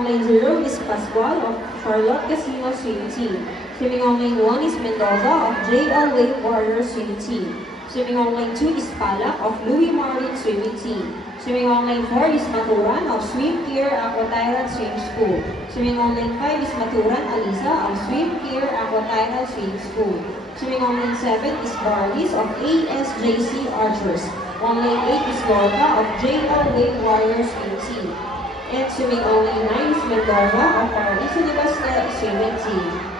online 0 is Pascual of Charlotte Casino Swim Team. Swimming online 1 is Mendoza of JL Wave Warriors Swim Team. Swimming online 2 is Palak of Louis Martin Swimming Team. Swimming online 4 is Maturan of Swim Care Aquatyral Swim School. Swimming online 5 is Maturan Alisa of Swim Care Aquatyral Swim School. Swimming online 7 is Barlis of ASJC Archers. Online 8 is Lorca of JL Wave Warriors Swim Team. And swimming online 9 is Mendoza of Parisa University Swimming Team.